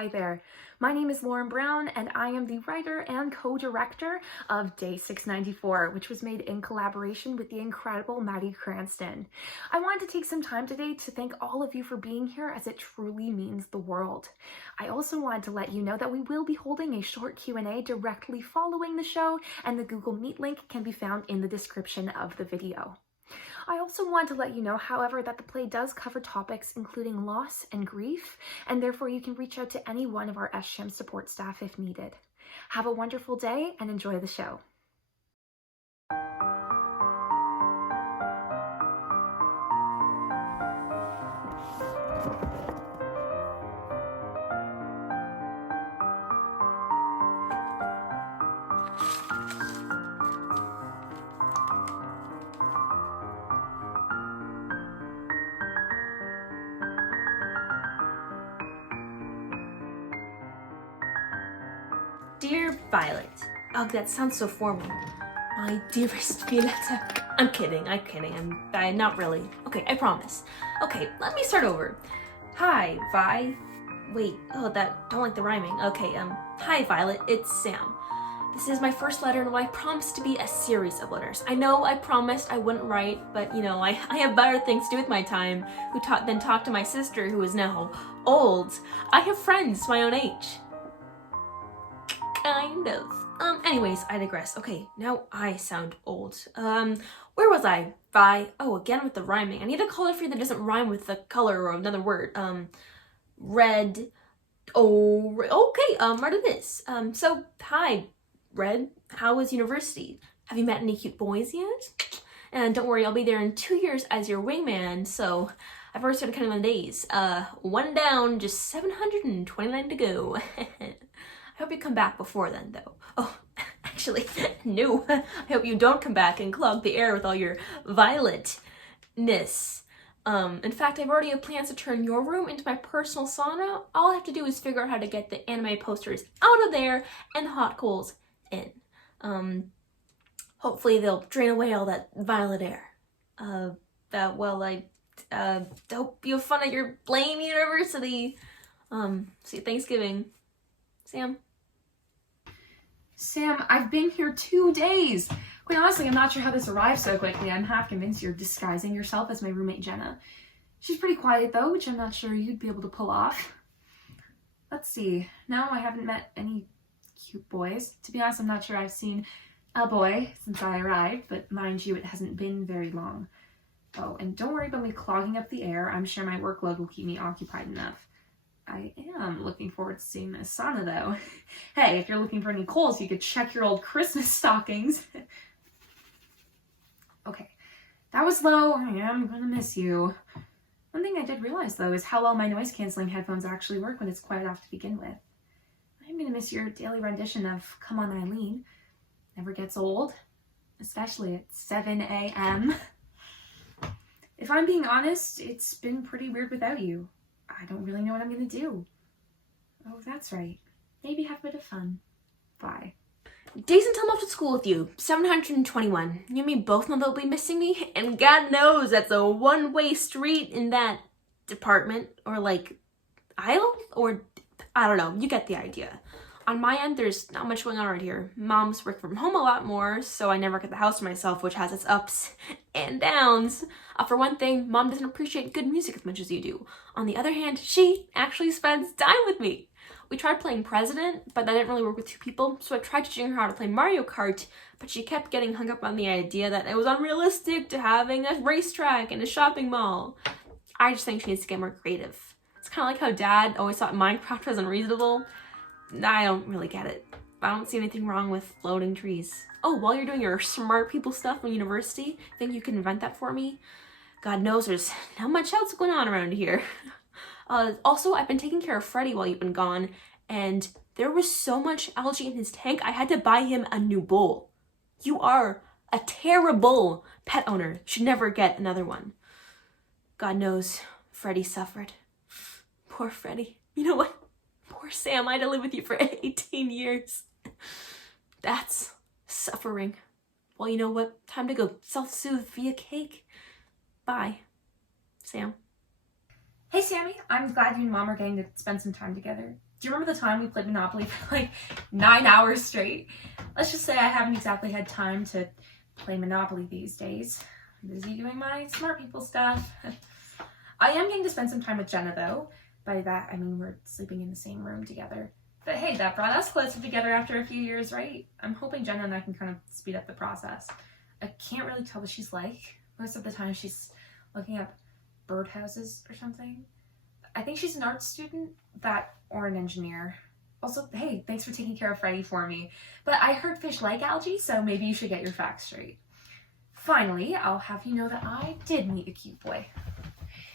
Hi there. My name is Lauren Brown, and I am the writer and co-director of Day 694, which was made in collaboration with the incredible Maddie Cranston. I wanted to take some time today to thank all of you for being here, as it truly means the world. I also wanted to let you know that we will be holding a short Q&A directly following the show, and the Google Meet link can be found in the description of the video. I also want to let you know, however, that the play does cover topics including loss and grief, and therefore you can reach out to any one of our SCHM support staff if needed. Have a wonderful day and enjoy the show. Dear Violet. Oh, that sounds so formal. My dearest Violetta. I'm kidding. I'm not really. Okay, I promise. Okay, let me start over. Hi, Vi. Wait, don't like the rhyming. Okay, hi Violet, it's Sam. This is my first letter and what I promised to be a series of letters. I know I promised I wouldn't write, but you know, I have better things to do with my time than talk to my sister who is now old. I have friends my own age. Kind of. Anyways, I digress. Okay, now I sound old. Where was I? Oh, again with the rhyming. I need a color for you that doesn't rhyme with the color or another word. Red. Oh, okay, red it is. So, hi, Red. How was university? Have you met any cute boys yet? And don't worry, I'll be there in 2 years as your wingman, so I've already started counting the days. One down, just 729 to go. I hope you come back before then, though. Oh, actually, no. I hope you don't come back and clog the air with all your violetness. In fact, I've already had plans to turn your room into my personal sauna. All I have to do is figure out how to get the anime posters out of there and the hot coals in. Hopefully they'll drain away all that violet air. I hope you have fun at your blame university. See you Thanksgiving. Sam? Sam, I've been here 2 days. Quite honestly, I'm not sure how this arrived so quickly. I'm half convinced you're disguising yourself as my roommate Jenna. She's pretty quiet though, which I'm not sure you'd be able to pull off. Let's see. No, I haven't met any cute boys. To be honest, I'm not sure I've seen a boy since I arrived, but mind you, it hasn't been very long. Oh, and don't worry about me clogging up the air. I'm sure my workload will keep me occupied enough. I am looking forward to seeing this sauna, though. Hey, if you're looking for any coals, you could check your old Christmas stockings. Okay, that was low. I am gonna miss you. One thing I did realize, though, is how well my noise-canceling headphones actually work when it's quiet off to begin with. I'm gonna miss your daily rendition of Come On Eileen. Never gets old, especially at 7 a.m. If I'm being honest, it's been pretty weird without you. I don't really know what I'm gonna do. Oh, that's right. Maybe have a bit of fun. Bye. Days until I'm off to school with you. 721. You and me both know they'll be missing me, and God knows that's a one-way street in that department, or like, aisle? Or, I don't know, you get the idea. On my end, there's not much going on right here. Mom's working from home a lot more, so I never get the house to myself, which has its ups and downs. For one thing, Mom doesn't appreciate good music as much as you do. On the other hand, she actually spends time with me. We tried playing President, but that didn't really work with 2 people, so I tried teaching her how to play Mario Kart, but she kept getting hung up on the idea that it was unrealistic to having a racetrack and a shopping mall. I just think she needs to get more creative. It's kind of like how Dad always thought Minecraft was unreasonable. I don't really get it. I don't see anything wrong with floating trees. Oh, while you're doing your smart people stuff in university, think you can invent that for me? God knows there's not much else going on around here. Also, I've been taking care of Freddy while you've been gone, and there was so much algae in his tank, I had to buy him a new bowl. You are a terrible pet owner. Should never get another one. God knows Freddy suffered. Poor Freddy. You know what? Poor Sam, I had to live with you for 18 years. That's suffering. Well, you know what? Time to go self-soothe via cake. Bye, Sam. Hey Sammy, I'm glad you and Mom are getting to spend some time together. Do you remember the time we played Monopoly for like 9 hours straight? Let's just say I haven't exactly had time to play Monopoly these days. I'm busy doing my smart people stuff. I am getting to spend some time with Jenna though. By that I mean we're sleeping in the same room together. But hey, that brought us closer together after a few years, right? I'm hoping Jenna and I can kind of speed up the process. I can't really tell what she's like. Most of the time she's looking up birdhouses or something. I think she's an art student, or an engineer. Also, hey, thanks for taking care of Freddie for me. But I heard fish like algae, so maybe you should get your facts straight. Finally, I'll have you know that I did meet a cute boy.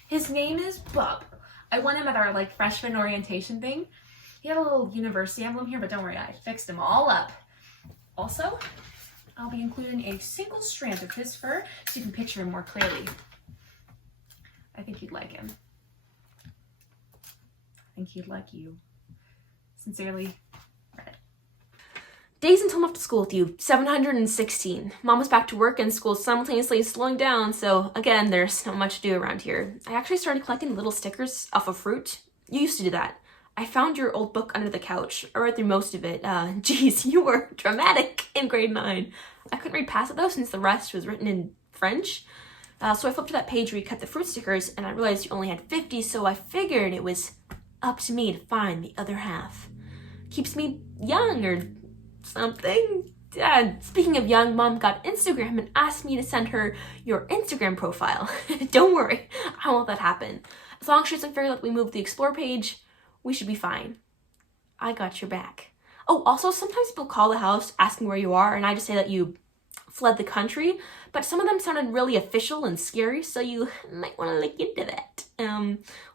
His name is Bub. I won him at our freshman orientation thing. He had a little university emblem here, but don't worry, I fixed him all up. Also, I'll be including a single strand of his fur so you can picture him more clearly. I think you'd like him. I think he'd like you. Sincerely, Red. Days until I'm off to school with you, 716. Mom was back to work and school's simultaneously slowing down, so again, there's not much to do around here. I actually started collecting little stickers off of fruit. You used to do that. I found your old book under the couch. I read through most of it. Geez, you were dramatic in grade 9. I couldn't read past it though since the rest was written in French. So I flipped to that page where you cut the fruit stickers and I realized you only had 50, so I figured it was up to me to find the other half. Keeps me young or something. Speaking of young, Mom got Instagram and asked me to send her your Instagram profile. Don't worry, I won't let that happen. As long as she doesn't figure out we moved the explore page, we should be fine. I got your back. Oh, also sometimes people call the house asking where you are and I just say that you fled the country, but some of them sounded really official and scary, so you might want to look into that.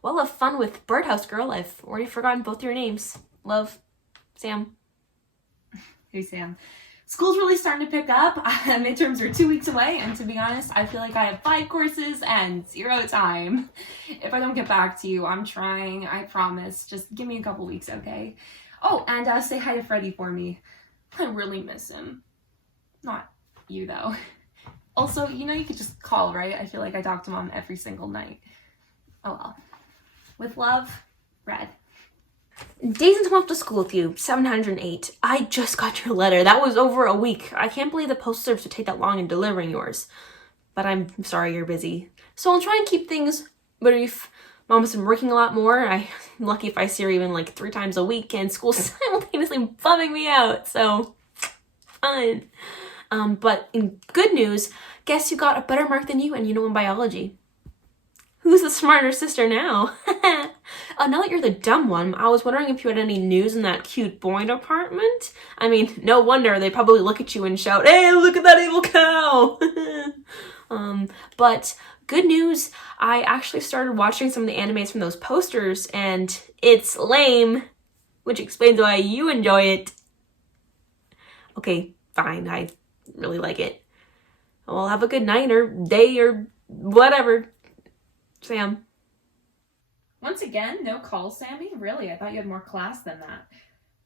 Well, have fun with Birdhouse Girl. I've already forgotten both your names. Love, Sam. Hey Sam. School's really starting to pick up. Midterms are 2 weeks away, and to be honest, I feel like I have 5 courses and 0 time. If I don't get back to you, I'm trying, I promise. Just give me a couple weeks, okay? Oh, and say hi to Freddie for me. I really miss him. Not you, though. Also, you could just call, right? I feel like I talk to Mom every single night. Oh well. With love, Red. Days until I'm off to school with you, 708. I just got your letter. That was over a week. I can't believe the post service would take that long in delivering yours. But I'm sorry you're busy. So I'll try and keep things brief. Mom's been working a lot more. I'm lucky if I see her even 3 times a week, and school's simultaneously bumming me out. So, fun. But in good news, guess who got a better mark than you and in biology? Who's the smarter sister now? Now that you're the dumb one, I was wondering if you had any news in that cute boy department. I mean, no wonder they probably look at you and shout, "Hey, look at that evil cow!" But good news, I actually started watching some of the animes from those posters, and it's lame, which explains why you enjoy it. Okay, fine, I really like it. Well, have a good night or day or whatever. Sam. Once again, no calls, Sammy? Really? I thought you had more class than that.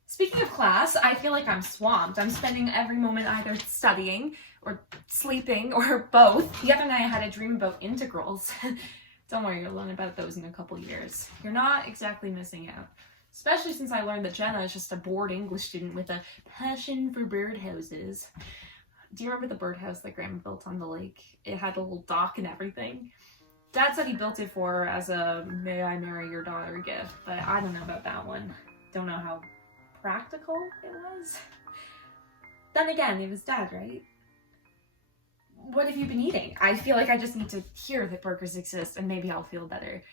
Speaking of class, I feel like I'm swamped. I'm spending every moment either studying or sleeping or both. The other night I had a dream about integrals. Don't worry, you'll learn about those in a couple years. You're not exactly missing out. Especially since I learned that Jenna is just a bored English student with a passion for birdhouses. Do you remember the birdhouse that Grandma built on the lake? It had a little dock and everything. Dad said he built it for her as a "may I marry your daughter" gift, but I don't know about that one. Don't know how practical it was. Then again, it was Dad, right? What have you been eating? I feel like I just need to hear that burgers exist and maybe I'll feel better.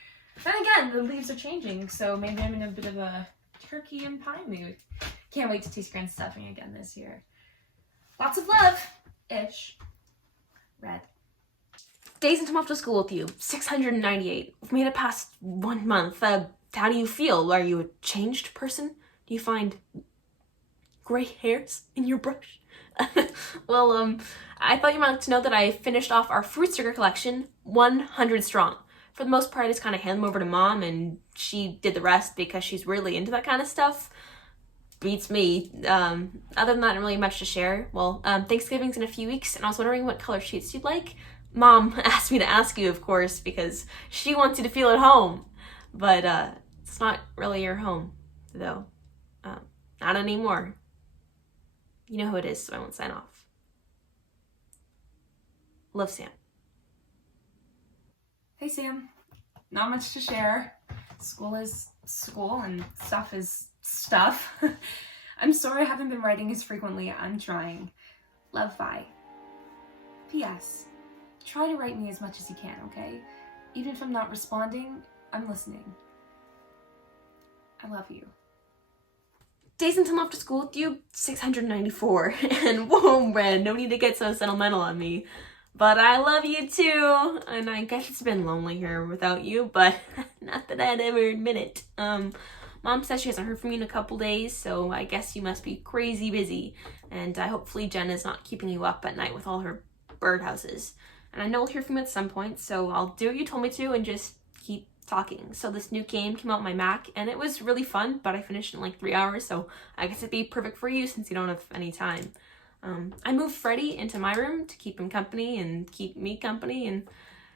Then again, the leaves are changing, so maybe I'm in a bit of a turkey and pie mood. Can't wait to taste Grand stuffing again this year. Lots of love! Ish. Red. Days until I'm off to school with you, 698. We've made it past 1 month. How do you feel? Are you a changed person? Do you find gray hairs in your brush? Well, I thought you might like to know that I finished off our fruit sticker collection 100 strong. For the most part, I just kind of hand them over to Mom, and she did the rest because she's really into that kind of stuff. Beats me. Other than that, not really much to share. Well, Thanksgiving's in a few weeks, and I was wondering what color sheets you'd like. Mom asked me to ask you, of course, because she wants you to feel at home. But it's not really your home, though. Not anymore. You know who it is, so I won't sign off. Love, Sam. Hey Sam, not much to share. School is school and stuff is stuff. I'm sorry I haven't been writing as frequently. I'm trying. Love, Vi. P.S. Try to write me as much as you can, okay? Even if I'm not responding, I'm listening. I love you. Days until I'm off to school with you, 694. And whoa, man, no need to get so sentimental on me. But I love you too. And I guess it's been lonely here without you, but not that I'd ever admit it. Mom says she hasn't heard from you in a couple days, so I guess you must be crazy busy. And hopefully Jen is not keeping you up at night with all her birdhouses. And I know we'll hear from you at some point, so I'll do what you told me to and just keep talking. So this new game came out on my Mac, and it was really fun, but I finished in like 3 hours, so I guess it'd be perfect for you since you don't have any time. I moved Freddie into my room to keep him company and keep me company, and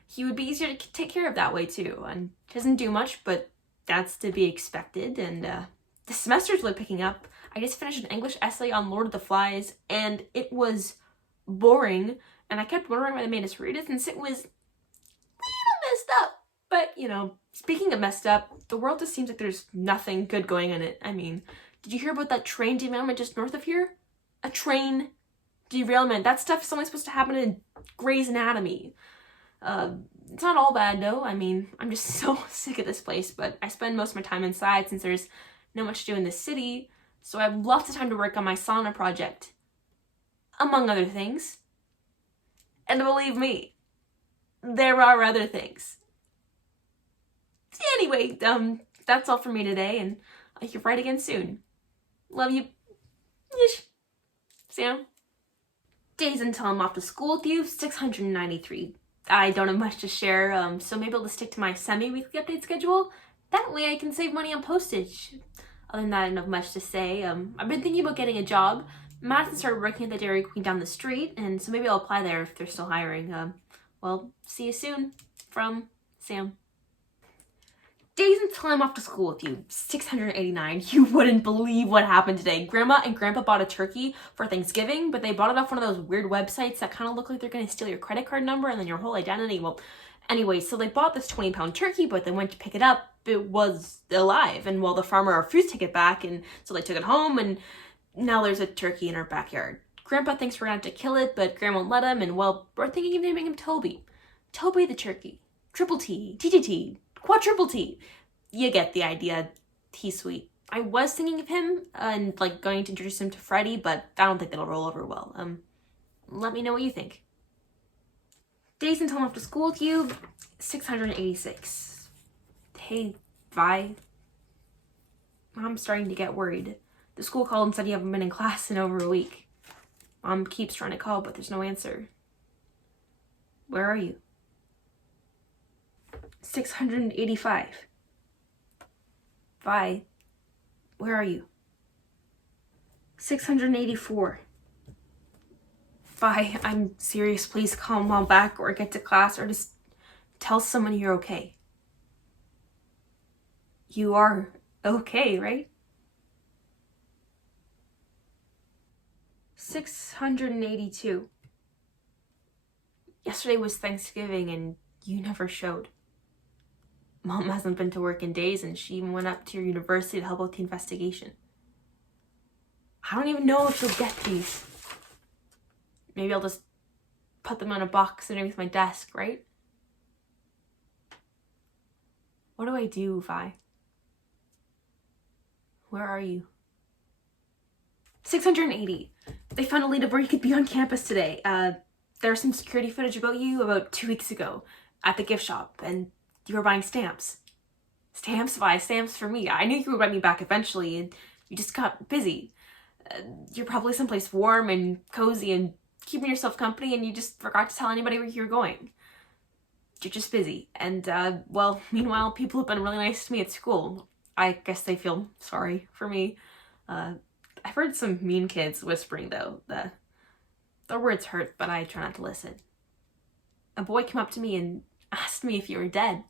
he would be easier to take care of that way too. And he doesn't do much, but that's to be expected. And the semester's really picking up. I just finished an English essay on Lord of the Flies, and it was boring, and I kept wondering why they made us read it since it was a little messed up. But, you know, speaking of messed up, the world just seems like there's nothing good going in it. I mean, did you hear about that train derailment just north of here? A train derailment. That stuff is only supposed to happen in Grey's Anatomy. It's not all bad though. I mean, I'm just so sick of this place, but I spend most of my time inside since there's not much to do in the city, so I have lots of time to work on my sauna project, among other things. And believe me, there are other things. Anyway, that's all for me today, and I'll hear right again soon. Love you. Yish. Sam. Days until I'm off to school with you, 693. I don't have much to share, so maybe I'll just stick to my semi-weekly update schedule. That way I can save money on postage. Other than that, I don't have much to say. I've been thinking about getting a job. Madison started working at the Dairy Queen down the street, and so maybe I'll apply there if they're still hiring. Well, see you soon. From Sam. Days until I'm off to school with you, 689. You wouldn't believe what happened today. Grandma and Grandpa bought a turkey for Thanksgiving, but they bought it off one of those weird websites that kind of look like they're going to steal your credit card number and then your whole identity. Well, anyway, so they bought this 20-pound turkey, but they went to pick it up. It was alive, and well, the farmer refused to take it back, and so they took it home, and now there's a turkey in our backyard. Grandpa thinks we're going to have to kill it, but Grandma won't let him, and well, we're thinking of naming him Toby. Toby the turkey. Triple T, TTT, quadruple T. You get the idea. He's sweet. I was thinking of him and like going to introduce him to Freddie, but I don't think that'll roll over well. Let me know what you think. Days until I'm off to school with you, 686. Hey, Vi. I'm starting to get worried. The school called and said you haven't been in class in over a week. Mom keeps trying to call, but there's no answer. Where are you? 685. Vi, where are you? 684. Vi, I'm serious. Please call Mom back or get to class or just tell someone you're okay. You are okay, right? 682. Yesterday was Thanksgiving and you never showed. Mom hasn't been to work in days and she even went up to your university to help with the investigation. I don't even know if you'll get these. Maybe I'll just put them in a box underneath my desk, right? What do I do, Vi? Where are you? 680. They found a lead of where you could be on campus today. There's some security footage about you about 2 weeks ago at the gift shop, and you were buying stamps. Stamps, Vi, stamps for me. I knew you would write me back eventually, and you just got busy. You're probably someplace warm and cozy and keeping yourself company, and you just forgot to tell anybody where you were going. You're just busy. And, well, meanwhile, people have been really nice to me at school. I guess they feel sorry for me. I've heard some mean kids whispering, though. The words hurt, but I try not to listen. A boy came up to me and asked me if you were dead.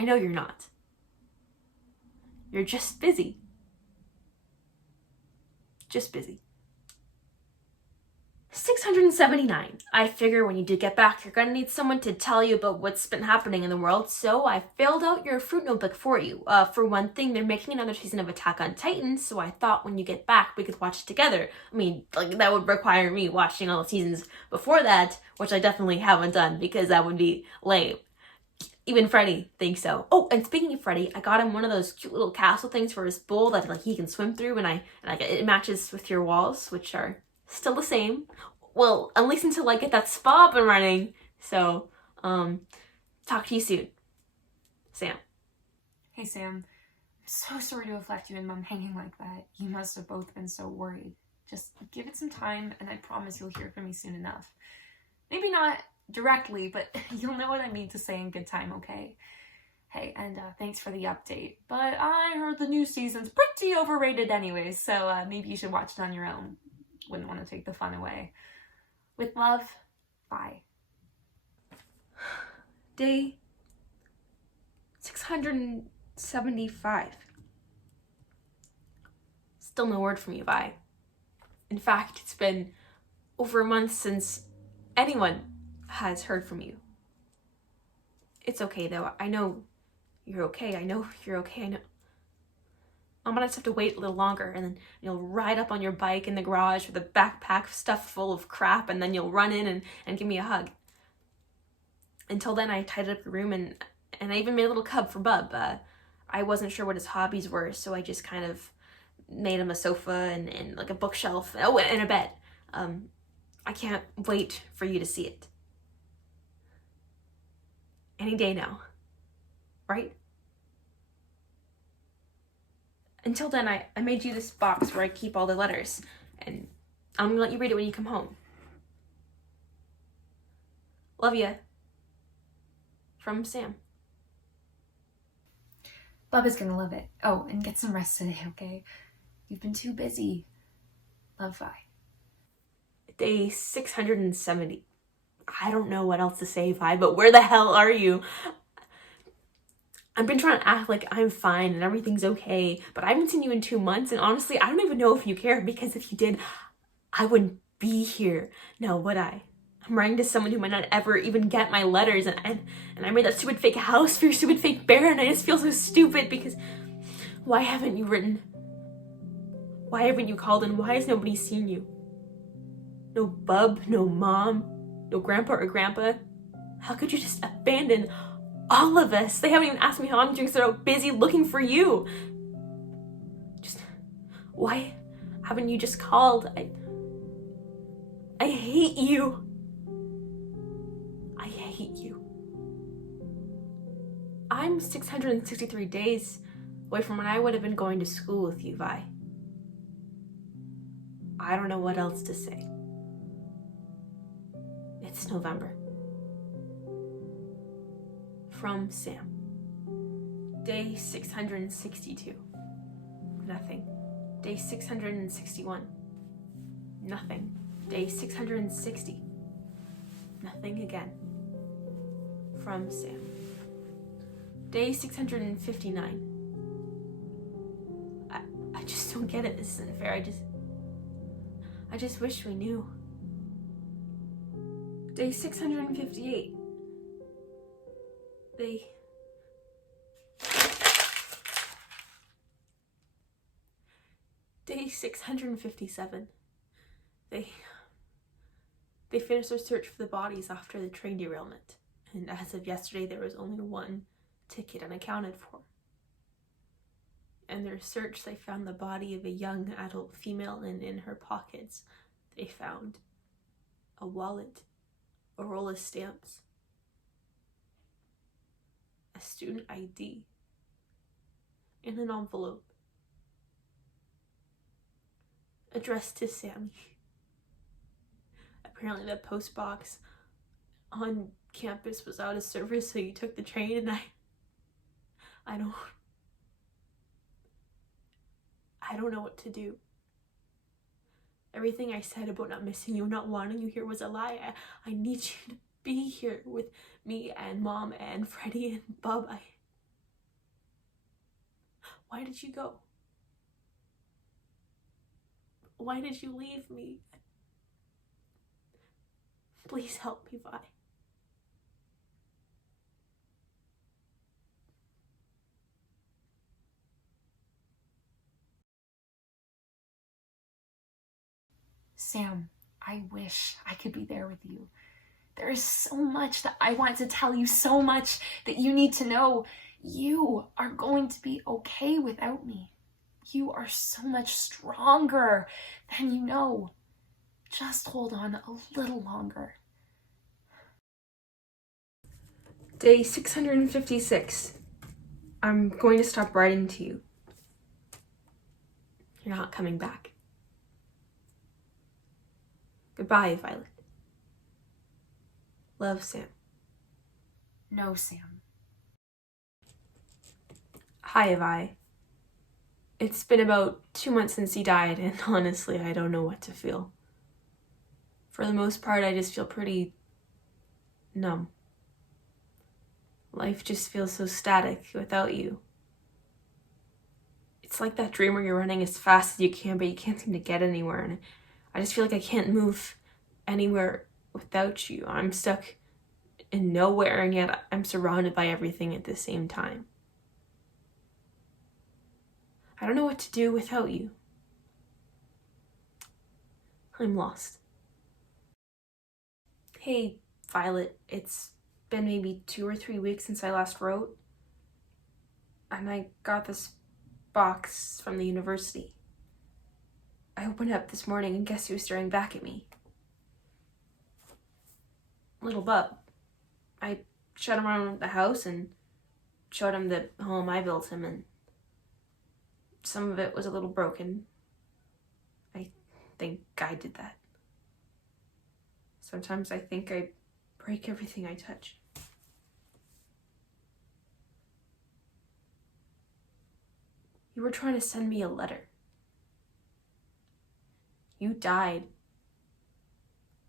I know you're not. You're just busy. Just busy. 679. I figure when you do get back, you're gonna need someone to tell you about what's been happening in the world, so I filled out your fruit notebook for you. For one thing, they're making another season of Attack on Titan, so I thought when you get back, we could watch it together. I mean, like, that would require me watching all the seasons before that, which I definitely haven't done, because that would be lame. Even Freddy thinks so. Oh, and speaking of Freddy, I got him one of those cute little castle things for his bowl that, like, he can swim through, and it matches with your walls, which are still the same. Well, at least until I get that spa up and running. So, talk to you soon. Sam. Hey Sam, I'm so sorry to have left you and Mom hanging like that. You must have both been so worried. Just give it some time and I promise you'll hear from me soon enough. Maybe not directly, but you'll know what I mean to say in good time, okay? Hey, and thanks for the update. But I heard the new season's pretty overrated anyways, so maybe you should watch it on your own. Wouldn't want to take the fun away. With love, bye. Day 675. Still no word from you, Vi. In fact, it's been over a month since anyone has heard from you. It's okay though. I know you're okay. I know you're okay. I know. I'm gonna just have to wait a little longer, and then you'll ride up on your bike in the garage with a backpack stuffed full of crap, and then you'll run in and give me a hug. Until then, I tidied up your room, and I even made a little cub for Bub. I wasn't sure what his hobbies were, so I just kind of made him a sofa and like a bookshelf, oh, and a bed. I can't wait for you to see it. Any day now, right? Until then, I made you this box where I keep all the letters, and I'm gonna let you read it when you come home. Love ya. From Sam. Bub is gonna love it. Oh, and get some rest today, okay? You've been too busy. Love, Vi. Day 670. I don't know what else to say, Vi, but where the hell are you? I've been trying to act like I'm fine and everything's okay, but I haven't seen you in 2 months, and honestly, I don't even know if you care, because if you did, I wouldn't be here now, would I? I'm writing to someone who might not ever even get my letters, and I made that stupid fake house for your stupid fake bear, and I just feel so stupid because why haven't you written? Why haven't you called, and why has nobody seen you? No Bub, no Mom, no Grandpa or Grandpa. How could you just abandon all of us? They haven't even asked me how I'm doing, so they're busy looking for you. Just, why haven't you just called? I hate you. I hate you. I'm 663 days away from when I would have been going to school with you, Vi. I don't know what else to say. It's November. From Sam. Day 662. Nothing. Day 661. Nothing. Day 660. Nothing again. From Sam. Day 659. I just don't get it. This isn't fair. I just wish we knew. Day 658. Day 657. They finished their search for the bodies after the train derailment, and as of yesterday there was only one ticket unaccounted for. In their search they found the body of a young adult female, and in her pockets they found a wallet, a roll of stamps, a student ID, and an envelope addressed to Sammy. Apparently the post box on campus was out of service, so you took the train, and I don't know what to do. Everything I said about not missing you, not wanting you here was a lie. I need you to be here with me and Mom and Freddie and Bub. Why did you go? Why did you leave me? Please help me, Vi. Sam, I wish I could be there with you. There is so much that I want to tell you, so much that you need to know. You are going to be okay without me. You are so much stronger than you know. Just hold on a little longer. Day 656. I'm going to stop writing to you. You're not coming back. Goodbye, Violet. Love, Sam. No, Sam. Hi, Vi. It's been about 2 months since he died, and honestly, I don't know what to feel. For the most part, I just feel pretty numb. Life just feels so static without you. It's like that dream where you're running as fast as you can, but you can't seem to get anywhere, and I just feel like I can't move anywhere without you. I'm stuck in nowhere, and yet I'm surrounded by everything at the same time. I don't know what to do without you. I'm lost. Hey, Violet, it's been maybe 2 or 3 weeks since I last wrote, and I got this box from the university. I opened it up this morning and guess who was staring back at me? Little Bub. I showed him around the house and showed him the home I built him, and some of it was a little broken. I think I did that. Sometimes I think I break everything I touch. You were trying to send me a letter. You died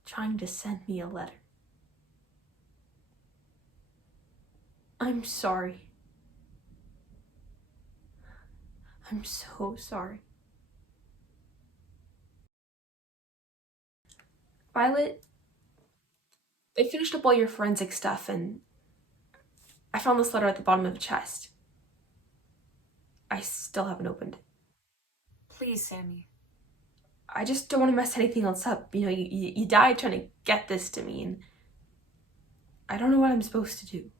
trying to send me a letter. I'm sorry. I'm so sorry. Violet, they finished up all your forensic stuff, and I found this letter at the bottom of the chest. I still haven't opened it. Please, Sammy. I just don't want to mess anything else up. You know, you died trying to get this to me, and I don't know what I'm supposed to do.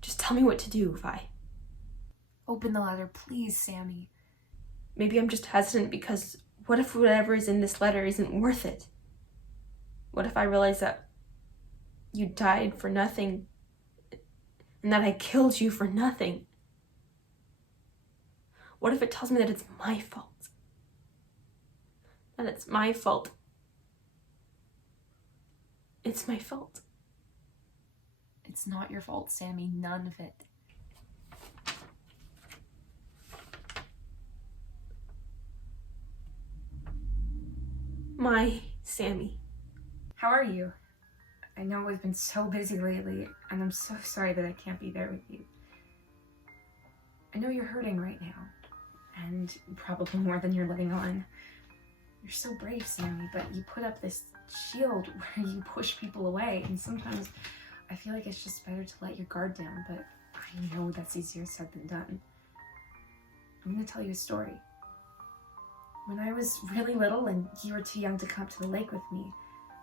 Just tell me what to do, Vi. Open the letter, please, Sammy. Maybe I'm just hesitant because what if whatever is in this letter isn't worth it? What if I realize that you died for nothing and that I killed you for nothing? What if it tells me that it's my fault? That it's my fault. It's my fault. It's not your fault, Sammy. None of it. My Sammy. How are you? I know we've been so busy lately, and I'm so sorry that I can't be there with you. I know you're hurting right now, and probably more than you're letting on. You're so brave, Sammy, but you put up this shield where you push people away, and sometimes I feel like it's just better to let your guard down, but I know that's easier said than done. I'm gonna tell you a story. When I was really little and you were too young to come to the lake with me,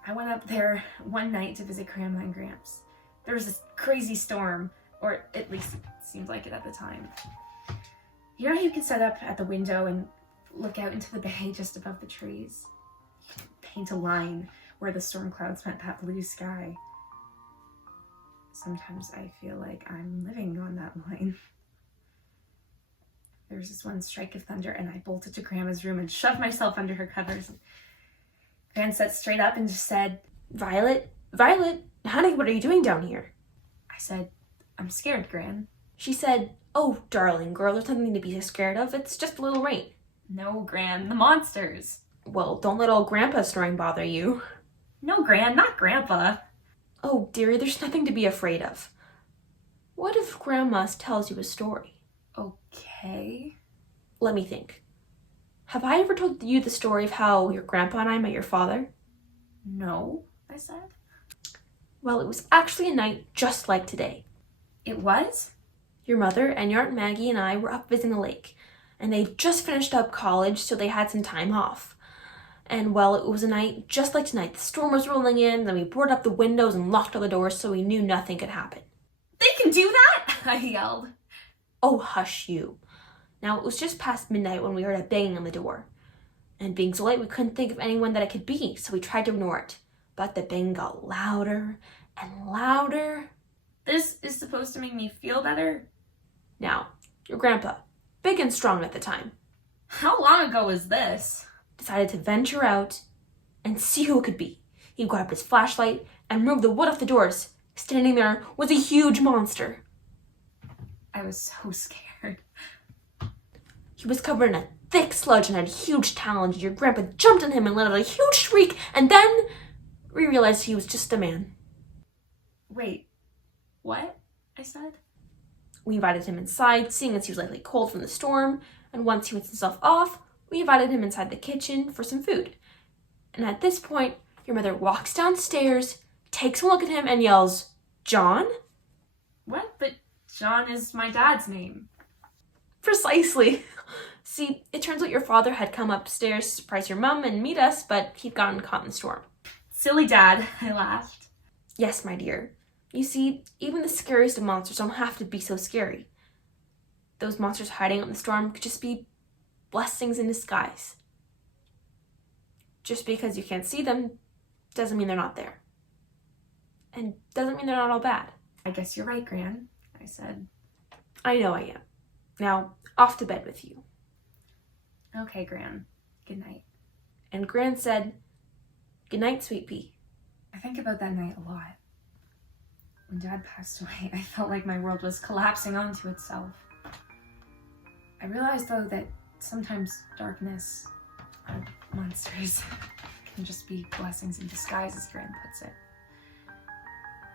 I went up there one night to visit Grandma and Gramps. There was this crazy storm, or at least it seemed like it at the time. You know how you can set up at the window and look out into the bay just above the trees? You can paint a line where the storm clouds met that blue sky. Sometimes I feel like I'm living on that line. There was this one strike of thunder and I bolted to Grandma's room and shoved myself under her covers. Gran sat straight up and just said, Violet, honey, what are you doing down here? I said, I'm scared, Gran. She said, oh, darling girl, there's nothing to be scared of. It's just a little rain. No, Gran, the monsters. Well, don't let old Grandpa snoring bother you. No, Gran, not Grandpa. Oh, dearie, there's nothing to be afraid of. What if Grandma tells you a story? Okay. Let me think. Have I ever told you the story of how your grandpa and I met your father? No, I said. Well, it was actually a night just like today. It was? Your mother and your Aunt Maggie and I were up visiting the lake, and they'd just finished up college, so they had some time off. And well, it was a night just like tonight. The storm was rolling in, then we boarded up the windows and locked all the doors so we knew nothing could happen. They can do that? I yelled. Oh, hush you. Now, it was just past midnight when we heard a banging on the door. And being so late, we couldn't think of anyone that it could be, so we tried to ignore it. But the bang got louder and louder. This is supposed to make me feel better? Now, your grandpa, big and strong at the time, How long ago was this? decided to venture out and see who it could be. He grabbed his flashlight and removed the wood off the doors. Standing there was a huge monster. I was so scared. He was covered in a thick sludge and had huge talons. Your grandpa jumped on him and let out a huge shriek, and then we realized he was just a man. Wait, what? I said. We invited him inside, seeing as he was likely cold from the storm, and once he rinsed himself off, we invited him inside the kitchen for some food. And at this point, your mother walks downstairs, takes a look at him, and yells, "John?" What? But John is my dad's name. Precisely. See, it turns out your father had come upstairs to surprise your mum and meet us, but he'd gotten caught in the storm. Silly dad, I laughed. Yes, my dear. You see, even the scariest of monsters don't have to be so scary. Those monsters hiding out in the storm could just be blessings in disguise. Just because you can't see them doesn't mean they're not there. And doesn't mean they're not all bad. I guess you're right, Gran, I said. I know I am. Now, off to bed with you. Okay, Gran. Good night. And Gran said, "Good night, sweet pea." I think about that night a lot. When Dad passed away, I felt like my world was collapsing onto itself. I realized, though, that sometimes darkness, or monsters, can just be blessings in disguise, as Gran puts it.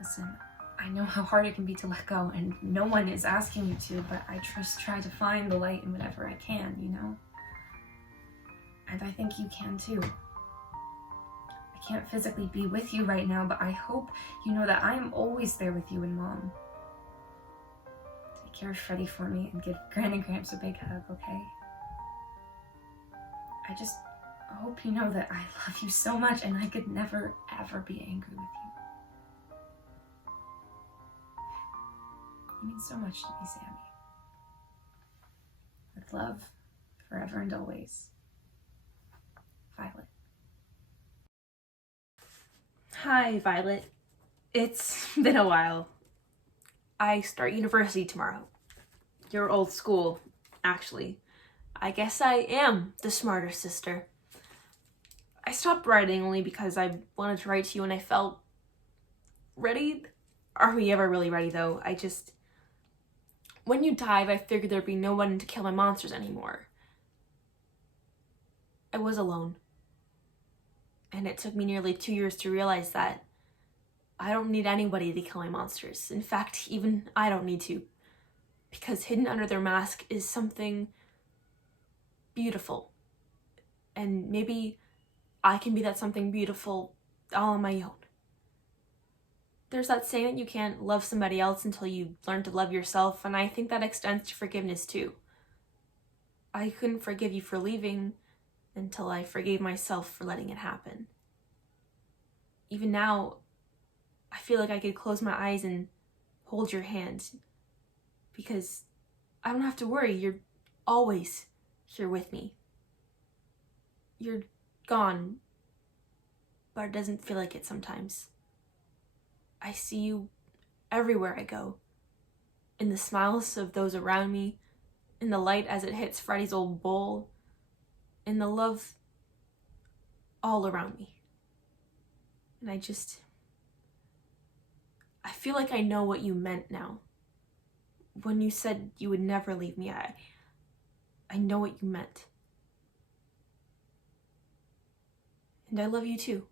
Listen, I know how hard it can be to let go, and no one is asking you to, but I just try to find the light in whatever I can, you know? And I think you can too. I can't physically be with you right now, but I hope you know that I am always there with you and Mom. Take care of Freddie for me and give Gran and Gramps a big hug, okay? I just hope you know that I love you so much and I could never, ever be angry with you. You mean so much to me, Sammy. With love, forever and always. Violet. Hi, Violet. It's been a while. I start university tomorrow. Your old school, actually. I guess I am the smarter sister. I stopped writing only because I wanted to write to you and I felt ready. Are we ever really ready, though? When you died, I figured there'd be no one to kill my monsters anymore. I was alone. And it took me nearly 2 years to realize that I don't need anybody to kill my monsters. In fact, even I don't need to. Because hidden under their mask is something beautiful. And maybe I can be that something beautiful all on my own. There's that saying that you can't love somebody else until you learn to love yourself, and I think that extends to forgiveness too. I couldn't forgive you for leaving until I forgave myself for letting it happen. Even now, I feel like I could close my eyes and hold your hand, because I don't have to worry. You're always here with me. You're gone, but it doesn't feel like it sometimes. I see you everywhere I go, in the smiles of those around me, in the light as it hits Freddy's old bowl, in the love all around me. And I feel like I know what you meant now. When you said you would never leave me, I know what you meant. And I love you too.